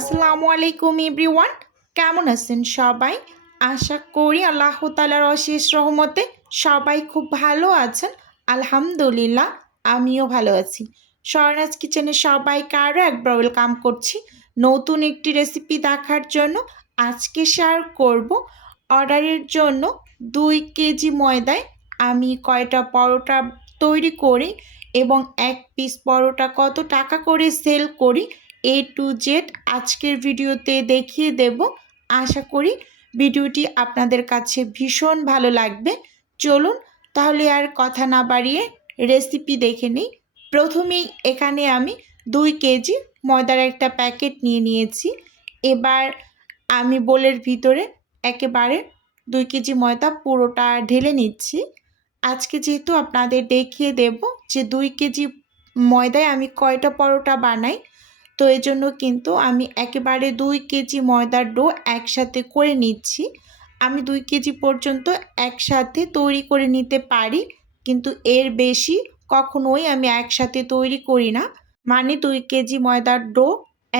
আসসালামু আলাইকুম এভরিওয়ান, কেমন আছেন সবাই? আশা করি আল্লাহ তাআলার অশেষ রহমতে সবাই খুব ভালো আছেন। আলহামদুলিল্লাহ, আমিও ভালো আছি। স্বর্ণাজ কিচেনে সবাইকে আরও একবার ওয়েলকাম করছি নতুন একটি রেসিপি দেখার জন্য। আজকে শেয়ার করব অর্ডারের জন্য 2 কেজি ময়দায় আমি কয়টা পরোটা তৈরি করি এবং 1 পিস পরোটা কত টাকা করে সেল করি, A to Z আজকের ভিডিওতে দেখিয়ে দেব। আশা করি ভিডিওটি আপনাদের কাছে ভীষণ ভালো লাগবে। চলুন তাহলে আর কথা না বাড়িয়ে রেসিপি দেখে নিই। প্রথমেই এখানে আমি 2 কেজি ময়দার একটা প্যাকেট নিয়ে নিয়েছি। এবার আমি বোলের ভিতরে একেবারে 2 কেজি ময়দা পুরোটা ঢেলে নিচ্ছি। আজকে যেহেতু আপনাদের দেখিয়ে দেব যে 2 কেজি ময়দায় আমি কয়টা পরোটা বানাই, তো এই জন্য কিন্তু আমি একেবারে 2 কেজি ময়দার ডো একসাথে করে নিচ্ছি। আমি 2 কেজি পর্যন্ত একসাথে তৈরি করে নিতে পারি, কিন্তু এর বেশি কখনোই আমি একসাথে তৈরি করি না। মানে 2 কেজি ময়দার ডো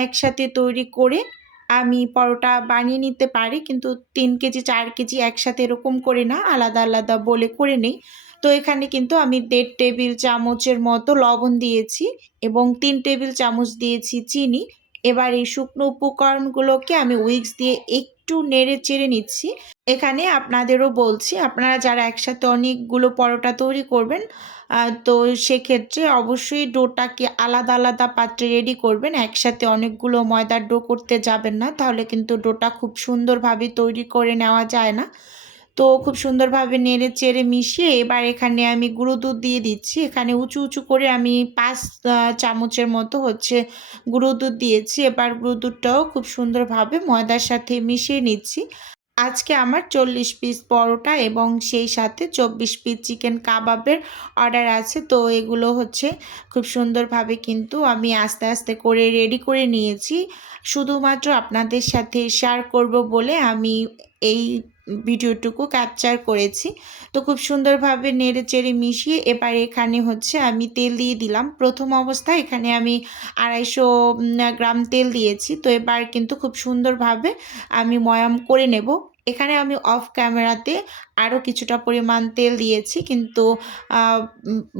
একসাথে তৈরি করে আমি পরোটা বানিয়ে নিতে পারি, কিন্তু 3 কেজি 4 কেজি একসাথে এরকম করে না, আলাদা আলাদা বলে করে নেই। তো এখানে কিন্তু আমি 1.5 টেবিল চামচের মতো লবণ দিয়েছি এবং 3 টেবিল চামচ দিয়েছি চিনি। এবার এই শুকনো উপকরণগুলোকে আমি উইক্স দিয়ে একটু নেড়ে চেড়ে নিচ্ছি। এখানে আপনাদেরও বলছি, আপনারা যারা একসাথে অনেকগুলো পরোটা তৈরি করবেন, তো সেক্ষেত্রে অবশ্যই ডোটাকে আলাদা আলাদা পাত্রে রেডি করবেন। একসাথে অনেকগুলো ময়দার ডো করতে যাবেন না, তাহলে কিন্তু ডোটা খুব সুন্দরভাবে তৈরি করে নেওয়া যায় না। তো খুব সুন্দরভাবে নেড়ে চেড়ে মিশিয়ে এবার এখানে আমি গুঁড়ো দুধ দিয়ে দিচ্ছি। এখানে উঁচু উঁচু করে আমি 5 চামচের মতো গুঁড়ো দুধ দিয়েছি। এবার গুঁড়ো দুধটাও খুব সুন্দরভাবে ময়দার সাথে মিশিয়ে নিচ্ছি। আজকে আমার 40 পিস পরোটা এবং সেই সাথে 24 পিস চিকেন কাবাবের অর্ডার আছে। তো এগুলো খুব সুন্দরভাবে কিন্তু আমি আস্তে আস্তে করে রেডি করে নিয়েছি। শুধুমাত্র আপনাদের সাথে শেয়ার করব বলে আমি এই ভিডিওটুকু ক্যাপচার করেছি। তো খুব সুন্দরভাবে নেড়ে চেড়ে মিশিয়ে এবার এখানে আমি তেল দিয়ে দিলাম। প্রথম অবস্থায় এখানে আমি 250 গ্রাম তেল দিয়েছি। তো এবার কিন্তু খুব সুন্দরভাবে আমি ময়াম করে নেব। এখানে আমি অফ ক্যামেরাতে আরও কিছুটা পরিমাণ তেল দিয়েছি, কিন্তু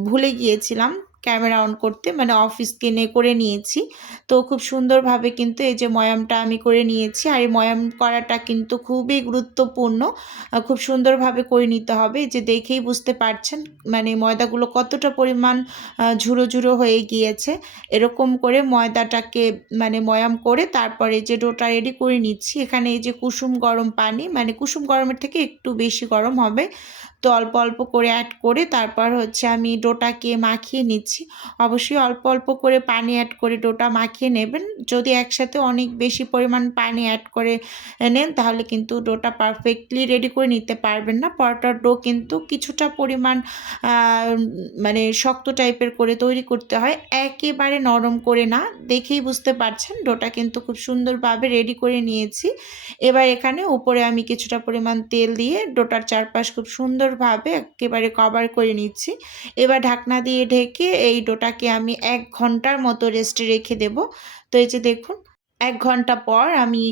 ভুলে গিয়েছিলাম ক্যামেরা অন করতে, মানে অফ স্ক্রিনে করে নিয়েছি। তো খুব সুন্দরভাবে কিন্তু এই যে ময়ামটা আমি করে নিয়েছি, আর এই ময়াম করাটা কিন্তু খুবই গুরুত্বপূর্ণ। খুব সুন্দরভাবে করে নিতে হবে। এই যে দেখেই বুঝতে পারছেন মানে ময়দাগুলো কতটা পরিমাণ ঝুরো ঝুরো হয়ে গিয়েছে। এরকম করে ময়দাটাকে মানে ময়াম করে তারপরে যে ডোটা রেডি করে নিচ্ছি। এখানে এই যে কুসুম গরম পানি, মানে কুসুম গরমের থেকে একটু বেশি গরম হবে, তো অল্প অল্প করে অ্যাড করে তারপর আমি ডোটাকে মাখিয়ে নিচ্ছি। অবশ্যই অল্প অল্প করে পানি অ্যাড করে ডোটা মাখিয়ে নেবেন। যদি একসাথে অনেক বেশি পরিমাণ পানি অ্যাড করে নেন তাহলে কিন্তু ডোটা পারফেক্টলি রেডি করে নিতে পারবেন না। পরোটার ডো কিন্তু কিছুটা পরিমাণ মানে শক্ত টাইপের করে তৈরি করতে হয়, একেবারে নরম করে না। দেখেই বুঝতে পারছেন ডোটা কিন্তু খুব সুন্দরভাবে রেডি করে নিয়েছি। এবার এখানে উপরে আমি কিছুটা পরিমাণ তেল দিয়ে ডোটার চারপাশ খুব সুন্দরভাবে একেবারে কভার করে নিচ্ছি। এবার ঢাকনা দিয়ে ঢেকে এই ডোটাকে আমি 1 ঘন্টার মতো রেস্টে রেখে দেব। তো এই যে দেখুন 1 ঘন্টা পর আমি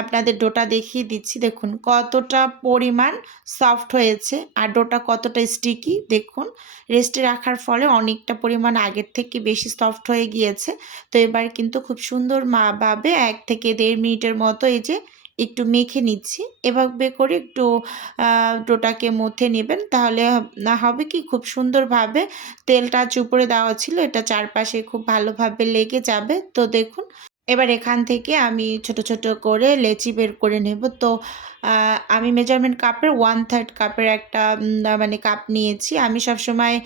আপনাদের ডোটা দেখিয়ে দিচ্ছি। দেখুন কতটা পরিমাণ সফট হয়েছে আর ডোটা কতটা স্টিকি। দেখুন রেস্টে রাখার ফলে অনেকটা পরিমাণ আগের থেকে বেশি সফট হয়ে গিয়েছে। তো এবার কিন্তু খুব সুন্দর ভাবে 1 থেকে 1.5 মিনিটের মতো এই যে একটু মেখে নিচ্ছি। এভাবে করে একটু ডোটাকে মথে নেবেন, তাহলে হবে কি খুব সুন্দরভাবে তেলটা উপরে দেওয়া ছিল এটা চারপাশে খুব ভালোভাবে লেগে যাবে। তো দেখুন এবার এখান থেকে আমি ছোট ছোট করে লেচি বের করে নেব। তো আমি মেজারমেন্ট কাপের 1/3 কাপের একটা মানে কাপ নিয়েছি। আমি সবসময়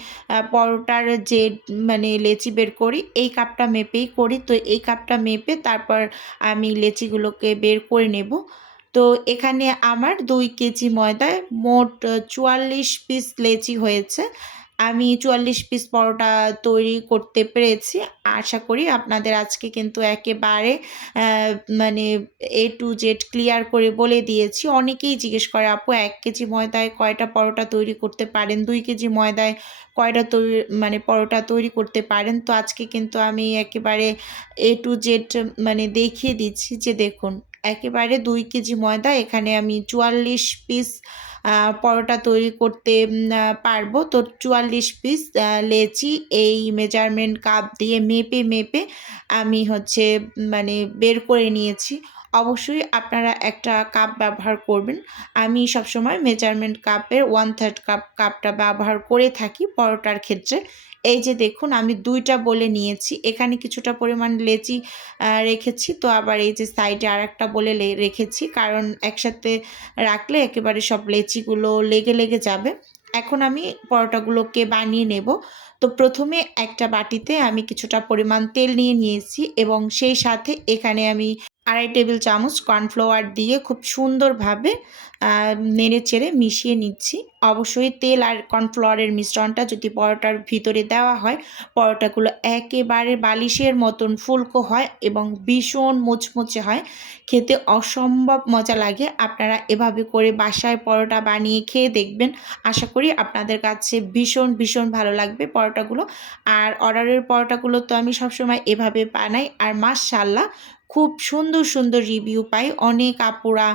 পরোটার যে মানে লেচি বের করি এই কাপটা মেপেই করি। তো এই কাপটা মেপে তারপর আমি লেচিগুলোকে বের করে নেব। তো এখানে আমার 2 কেজি ময়দায় মোট 44 পিস লেচি হয়েছে। আমি 44 পিস পরোটা তৈরি করতে পেরেছি। আশা করি আপনাদের আজকে কিন্তু একেবারে মানে A to Z ক্লিয়ার করে বলে দিয়েছি। অনেকেই জিজ্ঞেস করে, আপু 1 কেজি ময়দায় কয়টা পরোটা তৈরি করতে পারেন? 2 কেজি ময়দায় কয়টা মানে পরোটা তৈরি করতে পারেন? তো আজকে কিন্তু আমি একেবারে A to Z মানে দেখিয়ে দিচ্ছি যে দেখুন, একেবারে 2 কেজি ময়দা এখানে আমি 44 পিস পরোটা তৈরি করতে পারবো। তো 44 পিস লেচি এই মেজারমেন্ট কাপ দিয়ে মেপে আমি হচ্ছে মানে বের করে নিয়েছি। অবশ্যই আপনারা একটা কাপ ব্যবহার করবেন। আমি সবসময় মেজারমেন্ট কাপের 1/3 কাপটা ব্যবহার করে থাকি পরোটার ক্ষেত্রে। এই যে দেখুন, আমি 2টা বলে নিয়েছি। এখানে কিছুটা পরিমাণ লেচি রেখেছি। তো আবার এই যে সাইডে আরেকটা বলে রেখেছি, কারণ একসাথে রাখলে একেবারে সব লেচিগুলো লেগে যাবে। এখন আমি পরোটাগুলোকে বানিয়ে নেব। তো প্রথমে একটা বাটিতে আমি কিছুটা পরিমাণ তেল নিয়ে নিয়েছি এবং সেই সাথে এখানে আমি 2.5 টেবিল চামচ কর্নফ্লাওয়ার দিয়ে খুব সুন্দরভাবে নেড়েচেড়ে মিশিয়ে নিচ্ছি। অবশ্যই তেল আর কর্নফ্লাওয়ারের মিশ্রণটা যদি পরোটার ভিতরে দেওয়া হয়, পরোটাগুলো একেবারে বালিশের মতন ফুলকো হয় এবং ভীষণ মুচমুচে হয়। খেতে অসম্ভব মজা লাগে। আপনারা এভাবে করে বাসায় পরোটা বানিয়ে খেয়ে দেখবেন। আশা করি আপনাদের কাছে ভীষণ ভালো লাগবে পরোটাগুলো। আর অর্ডারের পরোটাগুলো তো আমি সবসময় এভাবে বানাই, আর মাশাআল্লাহ খুব সুন্দর রিভিউ পাই। অনেক আপুরা,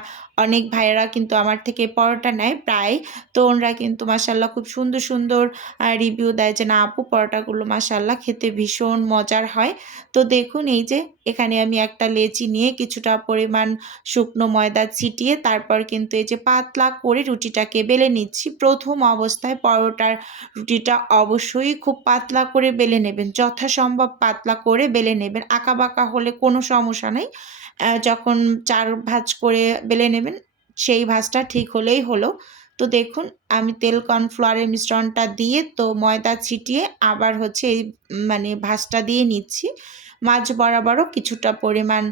অনেক ভাইয়েরা কিন্তু আমার থেকে পরোটা নেয় প্রায়। তো ওনারা কিন্তু মাশাআল্লাহ খুব সুন্দর রিভিউ দেয় যে না আপু, পরোটাগুলো মাশাআল্লাহ খেতে ভীষণ মজার হয়। তো দেখুন, এই যে এখানে আমি একটা লেচি নিয়ে কিছুটা পরিমাণ শুকনো ময়দা ছিটিয়ে তারপর কিন্তু এই যে পাতলা করে রুটিটাকে বেলে নিচ্ছি। প্রথম অবস্থায় পরোটার রুটিটা অবশ্যই খুব পাতলা করে বেলে নেবেন, যথাসম্ভব পাতলা করে বেলে নেবেন। আঁকাবাঁকা হলে কোনো সমস্যা নেই। যখন 4 ভাঁজ করে বেলে নেবেন, সেই ভাঁজটা ঠিক হলেই হলো। তো দেখুন, আমি তেল কর্নফ্লাওয়ারের মিশ্রণটা দিয়ে তো ময়দা ছিটিয়ে আবার হচ্ছে এই মানে ভাঁজটা দিয়ে নিচ্ছি। মাঝ বরাবরও কিছুটা পরিমাণ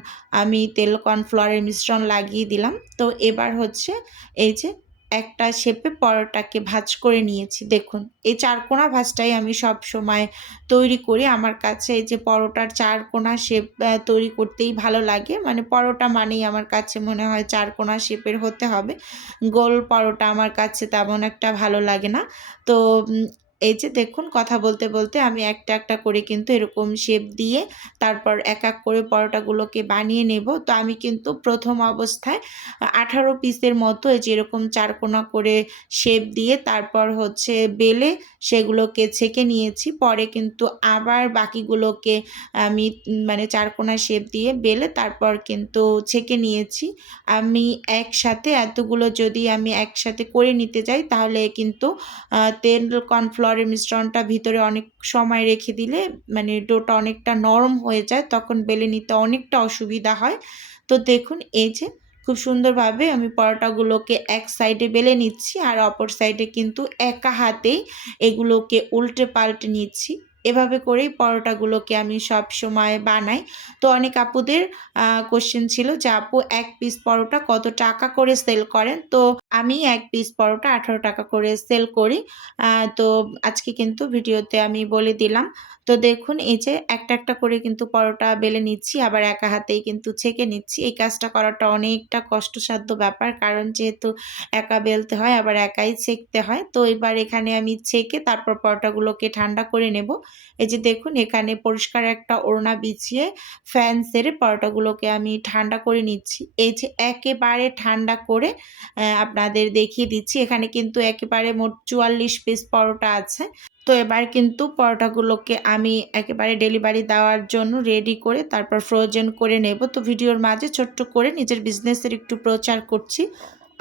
আমি তেল কর্নফ্লাওয়ারের মিশ্রণ লাগিয়ে দিলাম। তো এবার হচ্ছে এই যে একটা শেপে পরোটাকে ভাঁজ করে নিয়েছি। দেখুন, এই চারকোনা ভাঁজটাই আমি সবসময় তৈরি করি। আমার কাছে এই যে পরোটার চারকোনা শেপ তৈরি করতেই ভালো লাগে। মানে পরোটা মানেই আমার কাছে মনে হয় চারকোনা শেপের হতে হবে। গোল পরোটা আমার কাছে তেমন একটা ভালো লাগে না। তো এই যে দেখুন, কথা বলতে আমি একটা করে কিন্তু এরকম শেপ দিয়ে তারপর এক করে পরোটাগুলোকে বানিয়ে নেব। তো আমি কিন্তু প্রথম অবস্থায় 18 পিসের মতো এই যে এরকম চারকোনা করে শেপ দিয়ে তারপর হচ্ছে বেলে সেগুলোকে ছেঁকে নিয়েছি। পরে কিন্তু আবার বাকিগুলোকে আমি মানে চারকোনা শেপ দিয়ে বেলে তারপর কিন্তু ছেঁকে নিয়েছি। আমি একসাথে এতগুলো যদি আমি একসাথে করে নিতে যাই, তাহলে কিন্তু তেল কর্নফ্লাওয়ারের মিশ্রণটা ভিতরে অনেক সময় রেখে দিলে মানে ডোটা অনেকটা নরম হয়ে যায়, তখন বেলে নিতে অনেকটা অসুবিধা হয়। তো দেখুন, এই যে খুব সুন্দরভাবে আমি পরোটাগুলোকে এক সাইডে বেলে নিচ্ছি আর অপর সাইডে কিন্তু একা হাতেই এগুলোকে উল্টে পাল্টে নিচ্ছি। এভাবে করেই পরোটাগুলোকে আমি সবসময় বানাই। তো অনেক আপুদের কোশ্চেন ছিল যে আপু 1 পিস পরোটা কত টাকা করে সেল করেন? তো আমি 1 পিস পরোটা 18 টাকা করে সেল করি। তো আজকে কিন্তু ভিডিওতে আমি বলে দিলাম। তো দেখুন, এই যে একটা করে কিন্তু পরোটা বেলে নিচ্ছি, আবার একা হাতেই কিন্তু ছেঁকে নিচ্ছি। এই কাজটা করাটা অনেকটা কষ্টসাধ্য ব্যাপার, কারণ যেহেতু একা বেলতে হয় আবার একাই ছেঁকতে হয়। তো এবার এখানে আমি ছেঁকে তারপর পরোটাগুলোকে ঠান্ডা করে নেব। এই যে দেখুন, এখানে পরিষ্কার একটা ওড়না বিছিয়ে ফ্যান ছেড়ে পরোটাগুলোকে আমি ঠান্ডা করে নিচ্ছি। এই যে একেবারে ঠান্ডা করে আপনাদের দেখিয়ে দিচ্ছি। এখানে কিন্তু একেবারে মোট 44 পিস পরোটা আছে। তো এবার কিন্তু পরোটাগুলোকে আমি একেবারে ডেলিভারি দেওয়ার জন্য রেডি করে তারপর ফ্রোজেন করে নেব। তো ভিডিওর মাঝে ছোট্ট করে নিজের বিজনেসের একটু প্রচার করছি।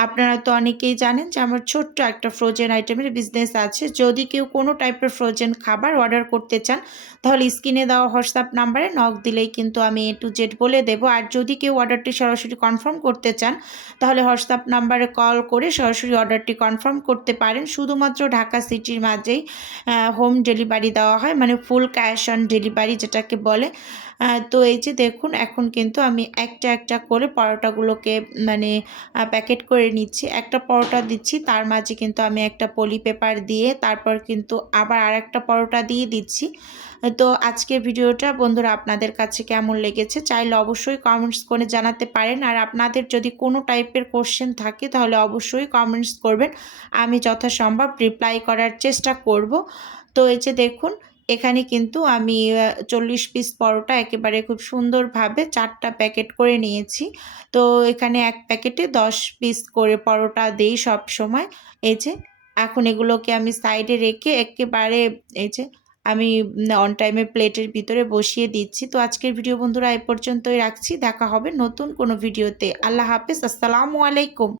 আপনারা তো অনেকেই জানেন যে আমার ছোট্ট একটা ফ্রোজেন আইটেমের বিজনেস আছে। যদি কেউ কোনো টাইপের ফ্রোজেন খাবার অর্ডার করতে চান, তাহলে স্ক্রিনে দেওয়া হোয়াটসঅ্যাপ নাম্বারে নক দিলেই কিন্তু আমি A to Z বলে দেব। আর যদি কেউ অর্ডারটি সরাসরি কনফার্ম করতে চান, তাহলে হোয়াটসঅ্যাপ নাম্বারে কল করে সরাসরি অর্ডারটি কনফার্ম করতে পারেন। শুধুমাত্র ঢাকা সিটির মাঝেই হোম ডেলিভারি দেওয়া হয়, মানে ফুল ক্যাশ অন ডেলিভারি যেটাকে বলে। তো এই যে দেখুন এখন কিন্তু আমি একটা একটা করে পরোটাগুলোকে মানে প্যাকেট করে নিচ্ছি। একটা পরোটা দিচ্ছি, তার মাঝে কিন্তু আমি একটা পলি পেপার দিয়ে তারপর কিন্তু আবার আরেকটা পরোটা দিয়ে দিচ্ছি। তো আজকের ভিডিওটা বন্ধুরা আপনাদের কাছে কেমন লেগেছে চাইলে অবশ্যই কমেন্টস করে জানাতে পারেন। আর আপনাদের যদি কোনো টাইপের কোশ্চেন থাকে তাহলে অবশ্যই কমেন্টস করবেন, আমি যথাসম্ভব রিপ্লাই করার চেষ্টা করব। তো এই যে দেখুন এখানে কিন্তু আমি 40 পিস পরোটা একেবারে খুব সুন্দরভাবে 4টা প্যাকেট করে নিয়েছি। তো এখানে এক প্যাকেটে 10 পিস করে পরোটা দেই সবসময়। এই যে এখন এগুলোকে আমি সাইডে রেখে একেবারে এই যে আমি অন টাইমে প্লেটের ভিতরে বসিয়ে দিচ্ছি। তো আজকের ভিডিও বন্ধুরা এ পর্যন্তই রাখছি। দেখা হবে নতুন কোনো ভিডিওতে। আল্লাহ হাফেজ। আসসালামু আলাইকুম।